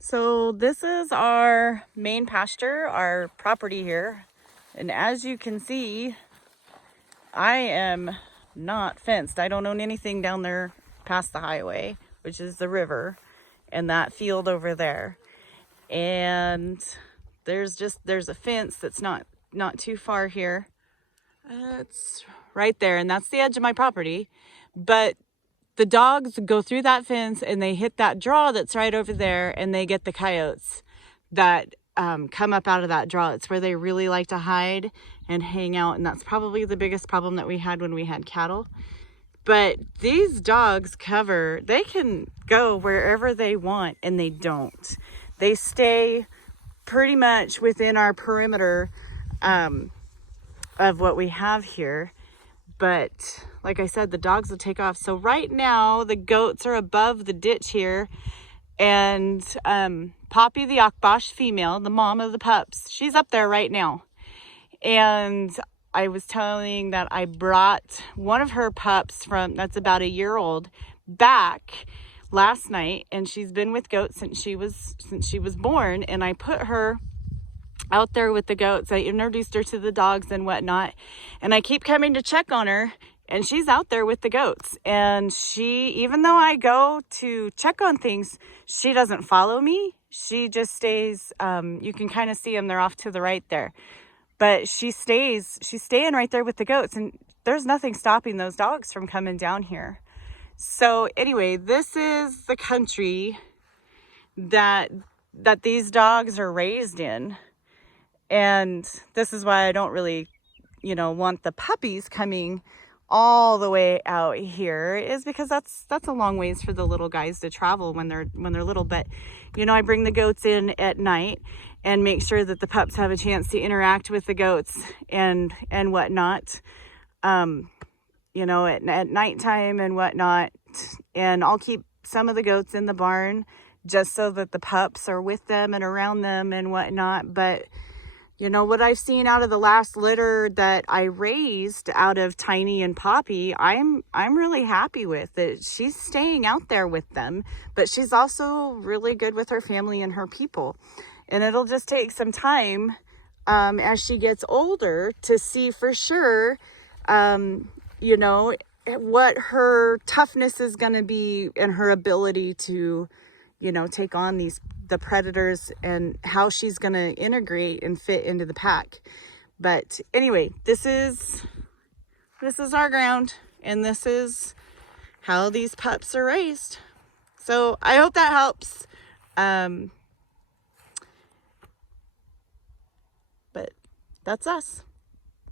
So this is our main pasture, our property here. And as you can see, I am not fenced. I don't own anything down there past the highway, which is the river, and that field over there. And there's a fence that's not too far here. It's right there, and that's the edge of my property. But the dogs go through that fence and they hit that draw that's right over there, and they get the coyotes that come up out of that draw. It's where they really like to hide and hang out, and that's probably the biggest problem that we had when we had cattle. But these dogs they can go wherever they want, and they don't. They stay pretty much within our perimeter of what we have here. But like I said, the dogs will take off. So right now the goats are above the ditch here, and Poppy the Akbash female, the mom of the pups, she's up there right now. And I was telling that I brought one of her pups that's about a year old back last night, and she's been with goats since she was born. And I put her out there with the goats. I introduced her to the dogs and whatnot, and I keep coming to check on her, and she's out there with the goats. And even though I go to check on things, she doesn't follow me. She just stays. You can kind of see them. They're off to the right there, but she's staying right there with the goats, and there's nothing stopping those dogs from coming down here. So anyway, this is the country that these dogs are raised in. And this is why I don't really, want the puppies coming all the way out here, is because that's a long ways for the little guys to travel when they're little. But, I bring the goats in at night and make sure that the pups have a chance to interact with the goats and whatnot, at nighttime and whatnot. And I'll keep some of the goats in the barn just so that the pups are with them and around them and whatnot. But what I've seen out of the last litter that I raised out of Tiny and Poppy, I'm really happy with it. She's staying out there with them, but she's also really good with her family and her people. And it'll just take some time as she gets older to see for sure, what her toughness is going to be and her ability to, take on the predators, and how she's going to integrate and fit into the pack. But anyway, this is our ground, and this is how these pups are raised. So I hope that helps. But that's us.